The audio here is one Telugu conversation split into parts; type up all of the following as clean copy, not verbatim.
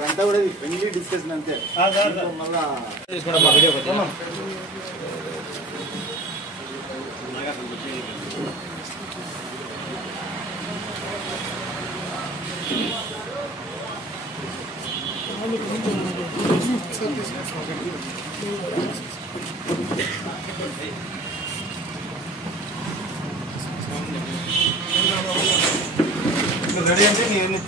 గంట కూడా ఫ్రెండ్లీ డిస్కషన్ అంతే మళ్ళా రెడీ అంటే నేను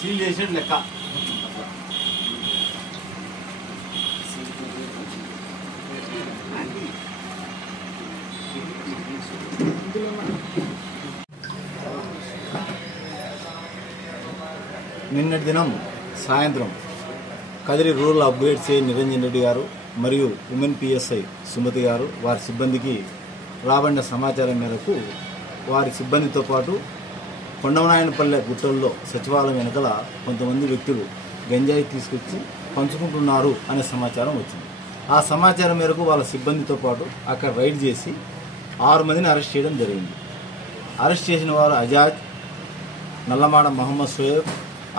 సీల్ చేసినట్టు లెక్క. నిన్నటి దినం సాయంత్రం Kadiri rural upgrade CI Niranjan Reddy గారు మరియు ఉమెన్ పిఎస్ఐ సుమతి గారు వారి సిబ్బందికి రాబడిన సమాచారం మేరకు వారి సిబ్బందితో పాటు కొండమనాయనపల్లె గుట్టల్లో సచివాలయం వెనకల కొంతమంది వ్యక్తులు గంజాయి తీసుకొచ్చి పంచుకుంటున్నారు అనే సమాచారం వచ్చింది. ఆ సమాచారం మేరకు వాళ్ళ సిబ్బందితో పాటు అక్కడ రైడ్ చేసి 6 మందిని అరెస్ట్ చేయడం జరిగింది. అరెస్ట్ చేసిన వారు అజాజ్, నల్లమాడ మహమ్మద్ షోయబ్,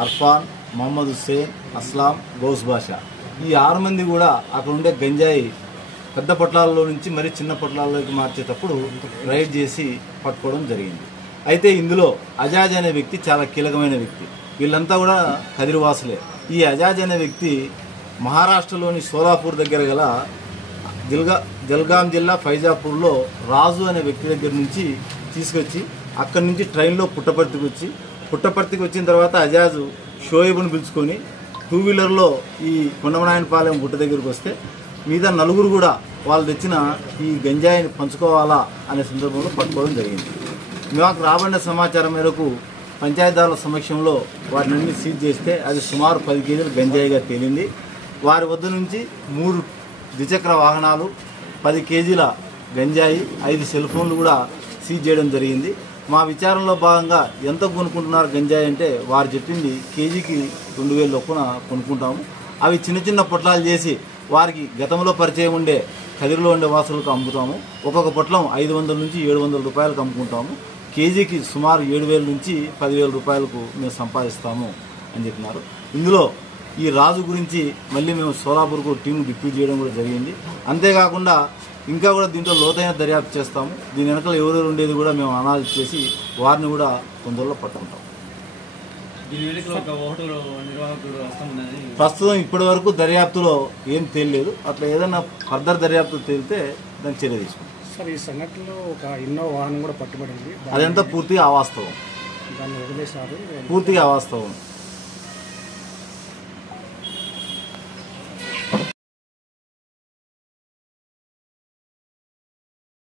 అర్ఫాన్, మొహమ్మద్ హుస్సేన్, అస్లాం, గౌస్ బాషా. ఈ 6 మంది కూడా అక్కడ ఉండే గంజాయి పెద్ద పొట్లాల్లో నుంచి మరి చిన్న పొట్లాల్లోకి మార్చేటప్పుడు రైడ్ చేసి పట్టుకోవడం జరిగింది. అయితే ఇందులో అజాజ్ అనే వ్యక్తి చాలా కీలకమైన వ్యక్తి. వీళ్ళంతా కూడా కదిరివాసులే. ఈ అజాజ్ అనే వ్యక్తి మహారాష్ట్రలోని సోలాపూర్ దగ్గర గల జల్గాం జిల్లా ఫైజాపూర్లో రాజు అనే వ్యక్తి దగ్గర నుంచి తీసుకొచ్చి అక్కడి నుంచి ట్రైన్లో పుట్టపర్తికి వచ్చిన తర్వాత అజాజ్ షోయబ్ను పిలుచుకొని 2 వీలర్లో ఈ కొండమనాయనపాలెం గుట్ట దగ్గరికి వస్తే మిగతా 4 కూడా వాళ్ళు తెచ్చిన ఈ గంజాయిని పంచుకోవాలా అనే సందర్భంలో పట్టుకోవడం జరిగింది. మాకు రాబడిన సమాచారం మేరకు పంచాయతీరాజ్ల సమక్షంలో వాటిని సీజ్ చేస్తే అది సుమారు 10 కేజీల గంజాయిగా తేలింది. వారి వద్ద నుంచి 3 ద్విచక్ర వాహనాలు, 10 కేజీల గంజాయి, 5 సెల్ ఫోన్లు కూడా సీజ్ చేయడం జరిగింది. మా విచారణలో భాగంగా ఎంత కొనుక్కుంటున్నారు గంజాయి అంటే వారు చెప్పింది కేజీకి 2000 చొప్పున కొనుక్కుంటాము. అవి చిన్న చిన్న పొట్లాలు చేసి వారికి గతంలో పరిచయం ఉండే కదిరిలో ఉండే వాసులకు అమ్ముతాము. ఒక్కొక్క పొట్లం 500 నుంచి 700 రూపాయలకు అమ్ముకుంటాము. కేజీకి సుమారు 7000 నుంచి 10,000 రూపాయలకు మేము సంపాదిస్తాము అని చెప్పినారు. ఇందులో ఈ రాజు గురించి మళ్ళీ మేము సోలాపూర్కు టీం డిప్యూట్ చేయడం కూడా జరిగింది. అంతేకాకుండా ఇంకా కూడా దీంట్లో లోతైన దర్యాప్తు చేస్తాము. దీని వెనకాల ఎవరెవరు ఉండేది కూడా మేము అనాలిసిస్ చేసి వారిని కూడా తొందరలో పట్టుకుంటాం. ప్రస్తుతం ఇప్పటి వరకు దర్యాప్తులో ఏం తేలలేదు. అట్లా ఏదైనా ఫర్దర్ దర్యాప్తు తేలితే దాన్ని చర్య తీసుకుంటాం. సార్, ఈ సంఘటనలో ఒక ఇన్నోవా వాహనం కూడా పట్టుబడింది. అదంతా పూర్తిగా అవాస్తవం, దాన్ని వదిలేశారు. పూర్తిగా అవాస్తవం.